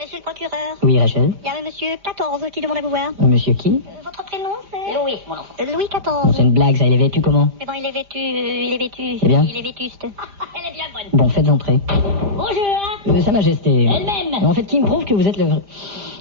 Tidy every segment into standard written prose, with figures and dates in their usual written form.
Monsieur le procureur. Oui, Rachel. Il y a un monsieur 14 qui demande à vous voir. Monsieur qui? Votre prénom, c'est Louis, mon enfant. Louis XIV. C'est une blague, ça. Il est vêtu comment? Mais bon, il est vêtu. C'est bien. Il est vétuste. Elle est bien bonne. Bon, faites entrer. Bonjour. Sa Majesté. Elle-même. En fait, qui me prouve que vous êtes le...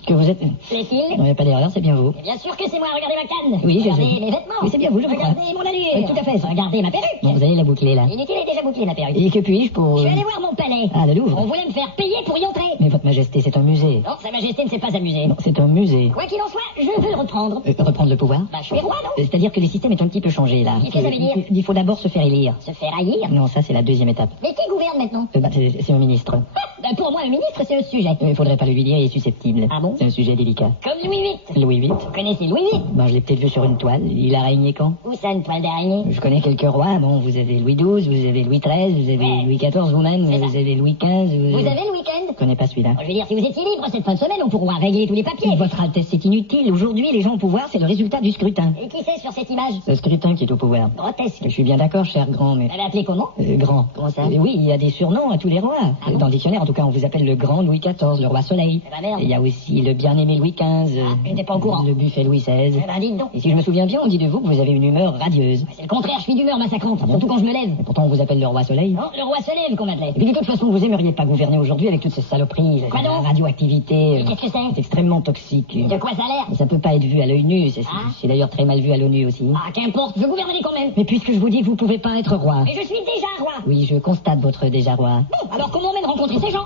Que vous êtes... Plaît-il? Non, il n'y a pas d'erreur, c'est bien vous. Et bien sûr que c'est moi. Regardez ma canne. Oui, j'ai Regardez vu. mes vêtements. Oui, c'est bien vous, je vous crois. Regardez mon allure. Tout à fait. Regardez ma perruque. Bon, vous allez la boucler, là. Inutile, elle est déjà bouclée, ma perruque. Et que puis-je pour... Je suis allé voir mon palais. Ah, le Louvre. On voulait me faire payer pour y entrer. Mais votre Majesté, c'est un musée. Non, Sa Majesté ne s'est pas amusée. Non, c'est un musée. Quoi qu'il en soit, je veux le reprendre. Reprendre le pouvoir? Bah, je suis roi, non? C'est-à-dire que le système est un petit peu changé, là. Qu'est-ce que ça veut dire? Il faut d'abord se faire élire. Se faire haïr. Non, ça, c'est la deuxième étape. Mais qui gouverne maintenant? C'est un ministre. Bah, pour moi, le ministre, c'est le sujet. Il faudrait pas le lui dire, il est susceptible. Ah bon? C'est un sujet délicat. Comme Louis VIII. Louis VIII? Vous connaissez Louis VIII? Ben, je l'ai peut-être vu sur une toile. Il a régné quand? Où ça, une toile d'araignée? Je connais quelques rois. Bon, vous avez Louis XII, vous avez Louis XIII, vous avez Ouais. Louis XIV vous-même, C'est vous ça. avez Louis XV. Vous avez le week-end? Je connais pas celui-là. Je veux dire, si vous étiez libre cette fin de semaine, on pourra régler tous les papiers. Votre Altesse, c'est inutile. Aujourd'hui, les gens au pouvoir, c'est le résultat du scrutin. Et qui c'est sur cette image? C'est le scrutin qui est au pouvoir. Grotesque. Je suis bien d'accord, cher grand, mais... Vous l'avez appelé comment? Grand. Comment ça? Oui, il y a des surnoms à tous les rois. Ah bon? Dans le dictionnaire, en tout cas, on vous appelle le grand Louis XIV, le roi soleil. Eh ben merde. Et il y a aussi le bien-aimé Louis XV. Ah, j'étais pas au courant. Le buffet Louis XVI. Eh ben, dites donc. Et si je me souviens bien, on dit de vous que vous avez une humeur radieuse. C'est le contraire, je suis d'humeur massacrante, surtout quand je me lève. Et pourtant, on vous appelle le roi soleil. Non, le roi se lève qu'on m'appelait. Et puis de toute façon, vous aimeriez pas gouverner aujourd'hui avec toutes ces saloperies. Quoi la donc? radioactivité. Et qu'est-ce que c'est? C'est extrêmement toxique. De quoi ça a l'air? Et ça peut pas être vu à l'œil nu. Ah. C'est d'ailleurs très mal vu à l'ONU aussi. Ah, qu'importe, je gouvernerai quand même. Mais puisque je vous dis que vous pouvez pas être roi. Mais je suis déjà roi. Oui, je constate votre déjà roi. Bon, alors comment même rencontrer ces gens?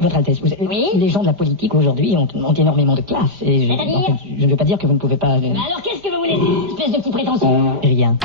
Votre Altesse, Oui? les gens de la politique aujourd'hui ont énormément de classe. Et C'est-à-dire en fait, je ne veux pas dire que vous ne pouvez pas... Mais alors qu'est-ce que vous voulez, espèce de petit prétentieux? Rien.